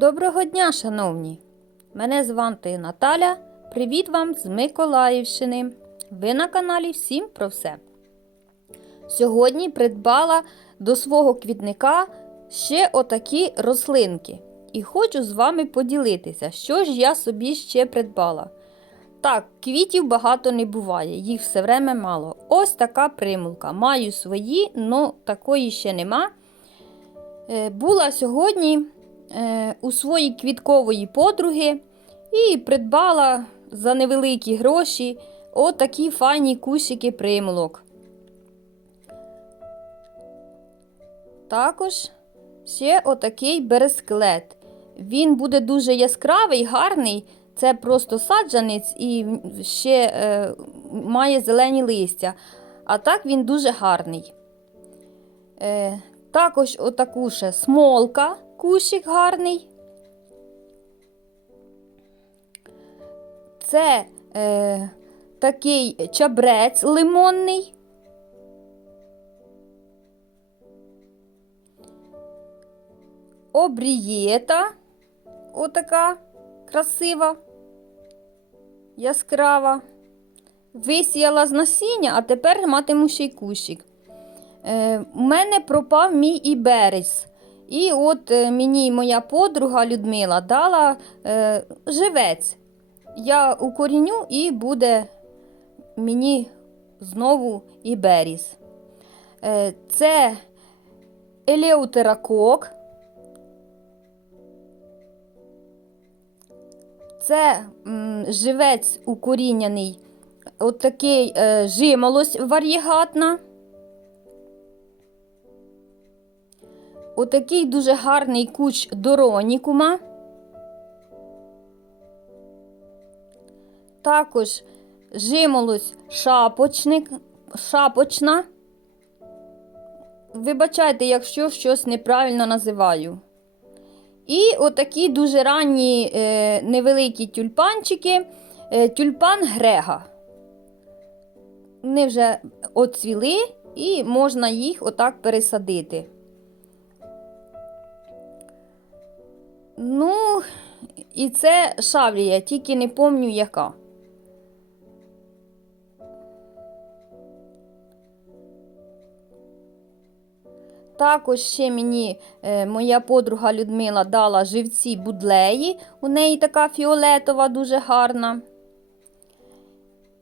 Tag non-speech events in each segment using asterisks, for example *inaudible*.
Доброго дня, шановні! Мене звати Наталя. Привіт вам з Миколаївщини. Ви на каналі Всім про все. Сьогодні придбала до свого квітника ще отакі рослинки. І хочу з вами поділитися, що ж я собі ще придбала. Так, квітів багато не буває, їх все время мало. Ось така примулка. Маю свої, але такої ще нема. Е, Була сьогодні у своїй квіткової подруги і придбала за невеликі гроші отакі файні кущики примулок. Також ще отакий бересклет. Він буде дуже яскравий, гарний. Це просто саджанець і ще е, має зелені листя. А так він дуже гарний. Е, також отаку ще смолка, кущик гарний. Це е, такий чабрець лимонний. Обрієта, отака красива, яскрава. Висіяла з насіння, а тепер матиму ще й кущик. Е, У мене пропав мій іберіс. І от е, мені моя подруга Людмила дала е, живець. Я укоріню і буде мені знову іберіс. Е, це елеутеракок. Це м, живець укорінений, от такий е, жимолость варігатна. Отакий дуже гарний куч доронікума. Також жимолость шапочник, шапочна. Вибачайте, якщо щось неправильно називаю. І отакі дуже ранні е, невеликі тюльпанчики, е, тюльпан Грега. Вони вже оцвіли і можна їх отак пересадити. Ну, і це шавлія, тільки не пам'ятаю яка. Також ще мені е, моя подруга Людмила дала живці будлеї. У неї така фіолетова, дуже гарна.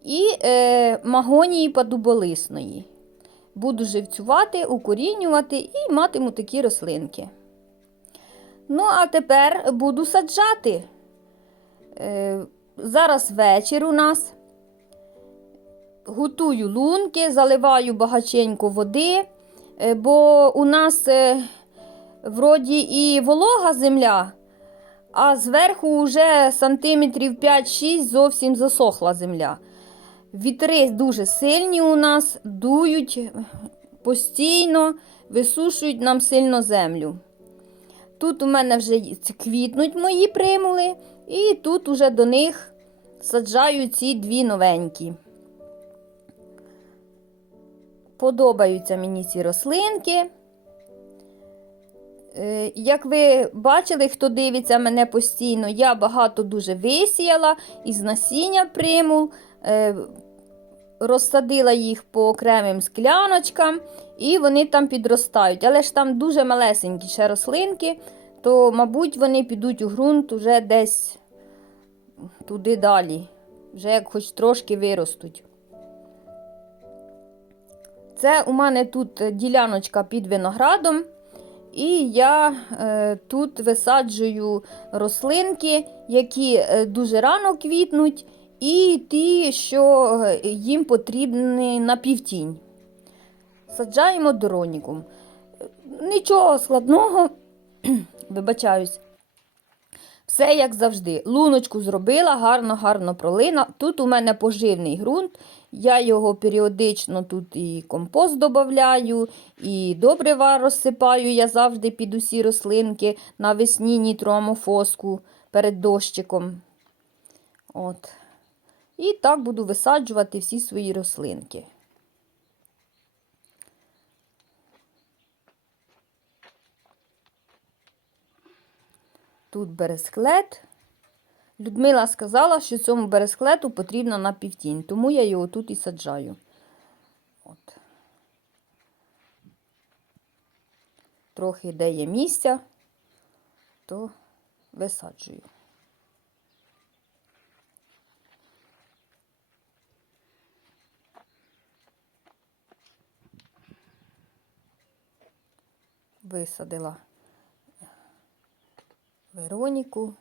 І е, магонії подуболисної. Буду живцювати, укорінювати і матиму такі рослинки. Ну, а тепер буду саджати. Е, зараз вечір у нас. Готую лунки, заливаю багаченько води, е, бо у нас е, вроді і волога земля, а зверху вже сантиметрів 5-6 зовсім засохла земля. Вітри дуже сильні у нас, дують постійно, висушують нам сильно землю. Тут у мене вже квітнуть мої примули, і тут уже до них саджаю ці дві новенькі. Подобаються мені ці рослинки. Е, Як ви бачили, хто дивиться мене постійно, я багато дуже висіяла із насіння примул, е, розсадила їх по окремим скляночкам, і вони там підростають. Але ж там дуже малесенькі ще рослинки, то, мабуть, вони підуть у ґрунт уже десь туди далі, вже як хоч трошки виростуть. Це у мене тут діляночка під виноградом. І я е, тут висаджую рослинки, які е, дуже рано квітнуть, і ті, що е, їм потрібні на півтінь. Саджаємо доронікум. Нічого складного, *clears throat* вибачаюсь. Все як завжди. Луночку зробила, гарно-гарно пролина. Тут у мене поживний ґрунт. Я його періодично тут і компост додаю, і добрива розсипаю я завжди під усі рослинки навесні нітроамофоску перед дощиком. От. І так буду висаджувати всі свої рослинки. Тут бересклет. Людмила сказала, що цьому бересклету потрібна на півтінь, тому я його тут і саджаю. От. Трохи де є місця, то висаджую. Висадила Вероніку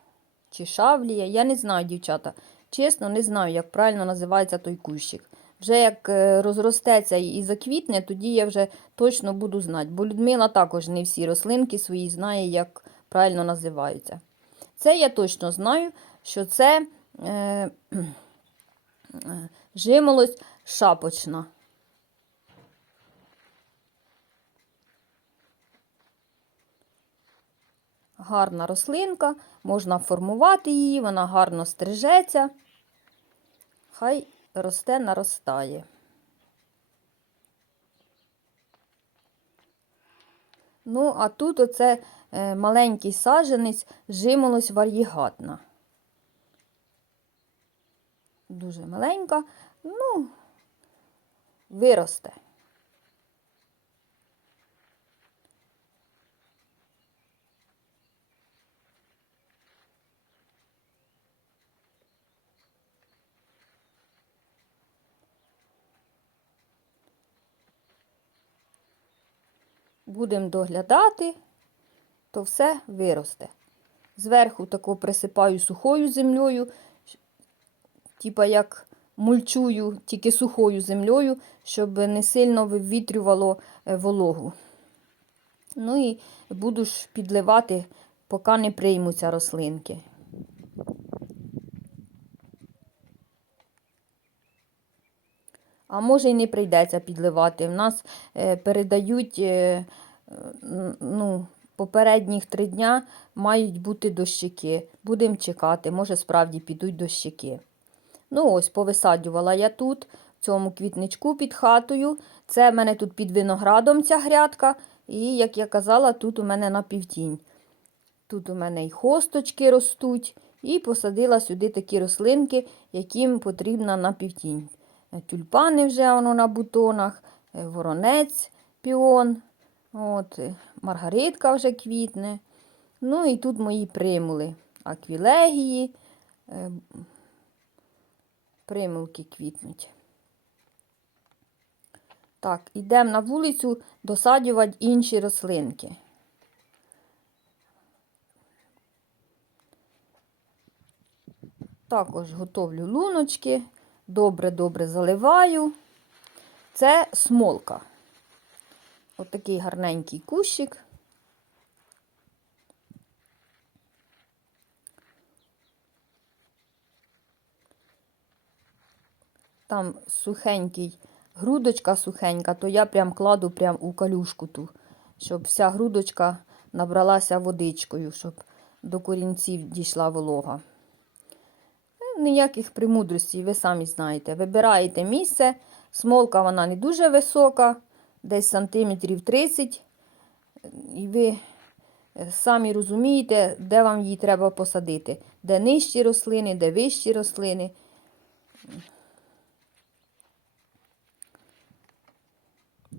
чи Шавлія. Я не знаю, дівчата. Чесно, не знаю, як правильно називається той кущик. Вже як е, розростеться і заквітне, тоді я вже точно буду знати. Бо Людмила також не всі рослинки свої знає, як правильно називаються. Це я точно знаю, що це е, *clears throat* е, жимолость шапочна. Гарна рослинка, можна формувати її, вона гарно стрижеться. Хай росте, наростає. Ну, а тут оце е, маленький саджанець жимолось вар'єгатна. Дуже маленька, ну, виросте. Будемо доглядати, то все виросте. Зверху тако присипаю сухою землею, типа як мульчую, тільки сухою землею, щоб не сильно вивітрювало е, вологу. Ну і буду ж підливати, поки не приймуться рослинки. А може й не прийдеться підливати. В нас е, передають е, ну, попередніх три дня мають бути дощики. Будемо чекати, може справді підуть дощики. Ну ось, повисаджувала я тут, в цьому квітничку під хатою. Це в мене тут під виноградом ця грядка. І, як я казала, тут у мене на півтінь. Тут у мене і хосточки ростуть, і посадила сюди такі рослинки, яким потрібна на півтінь. Е, Тюльпани вже воно на бутонах, е, воронець піон, от, е, маргаритка вже квітне. Ну і тут мої примули, аквілегії, примулки квітнуть. Так, йдемо на вулицю досаджувати інші рослинки. Також готовлю луночки, добре-добре заливаю. Це смолка. Отакий гарненький кущик. Там сухенький, грудочка сухенька, то я прям кладу прям у калюшку ту, щоб вся грудочка набралася водичкою, щоб до корінців дійшла волога. Ніяких премудростей, ви самі знаєте. Вибираєте місце, смолка вона не дуже висока, десь сантиметрів 30. І ви е, самі розумієте, де вам її треба посадити. Де нижчі рослини, де вищі рослини.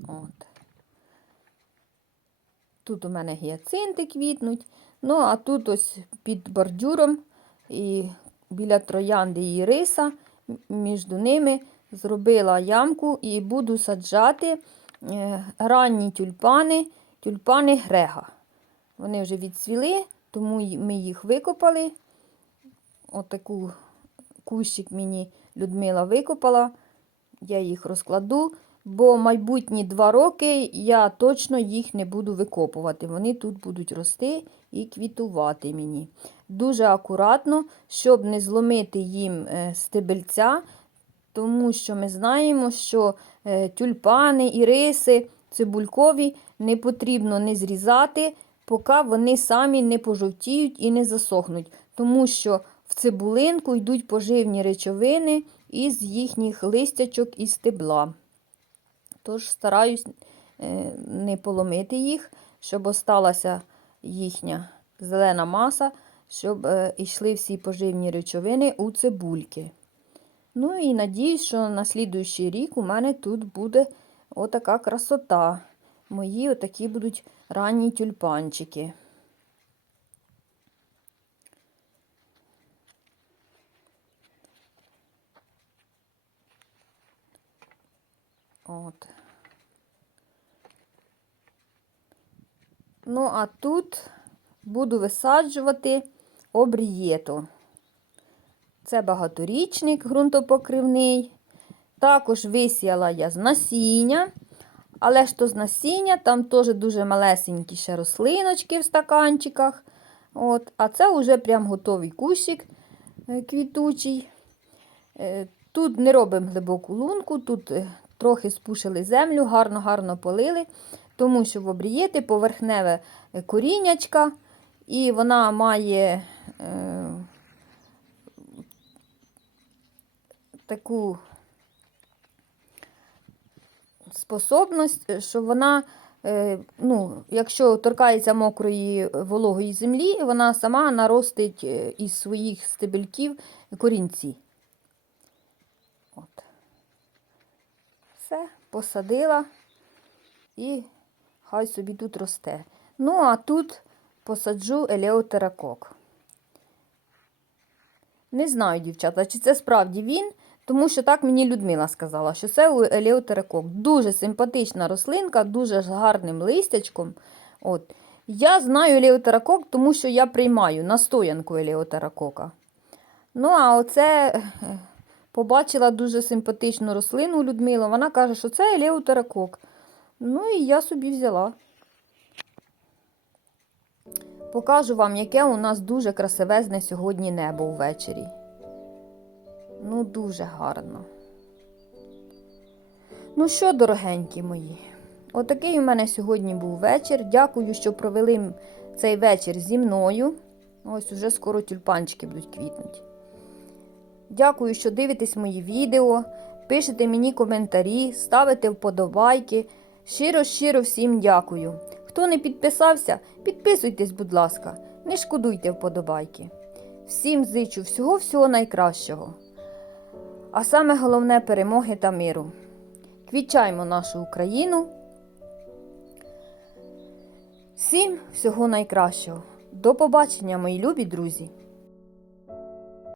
От. Тут у мене гіацинти квітнуть. Ну, а тут ось під бордюром і біля троянди і риса, між ними зробила ямку і буду саджати е, ранні тюльпани, тюльпани Грега. Вони вже відцвіли, тому ми їх викопали. Отаку кущик мені Людмила викопала. Я їх розкладу, бо майбутні два роки я точно їх не буду викопувати. Вони тут будуть рости і квітувати мені. Дуже акуратно, щоб не зломити їм е, стебельця, тому що ми знаємо, що е, тюльпани, іриси, цибулькові не потрібно не зрізати, поки вони самі не пожовтіють і не засохнуть. Тому що в цибулинку йдуть поживні речовини із їхніх листячок і стебла. Тож стараюсь е, не поломити їх, щоб осталася їхня зелена маса, щоб е, йшли всі поживні речовини у цибульки. Ну і надіюсь, що на слідуючий рік у мене тут буде отака красота. Мої отакі будуть ранні тюльпанчики. От. Ну, а тут буду висаджувати обрієту. Це багаторічник ґрунтопокривний. Також висіяла я з насіння. Але ж то з насіння, там теж дуже малесенькі ще рослиночки в стаканчиках. От. А це вже прям готовий кущик е, квітучий. Е, Тут не робимо глибоку лунку, тут е, трохи спушили землю, гарно-гарно полили, тому що в обрієти поверхневе е, коріннячка, і вона має е, таку способність, е, що вона, е, ну, якщо торкається мокрої вологої землі, вона сама наростить е, із своїх стебельків корінці. От. Все, посадила і хай собі тут росте. Ну, а тут посаджу елеотеракок. Не знаю, дівчата, чи це справді він, тому що так мені Людмила сказала, що це елеотеракок. Дуже симпатична рослинка, дуже з гарним листячком. От. Я знаю елеотеракок, тому що я приймаю настоянку елеотеракока. Ну, а оце е, побачила дуже симпатичну рослину Людмила. Вона каже, що це елеотеракок. Ну і я собі взяла. Покажу вам, яке у нас дуже красивезне сьогодні небо ввечері. Ну, дуже гарно. Ну що, дорогенькі мої, отакий у мене сьогодні був вечір. Дякую, що провели цей вечір зі мною. Ось уже скоро тюльпанчики будуть квітнути. Дякую, що дивитесь мої відео, пишете мені коментарі, ставите вподобайки. Щиро-щиро всім дякую. Хто не підписався, підписуйтесь, будь ласка, не шкодуйте вподобайки. Всім зичу всього-всього найкращого. А саме головне перемоги та миру. Квічаймо нашу Україну. Всім всього найкращого. До побачення, мої любі друзі!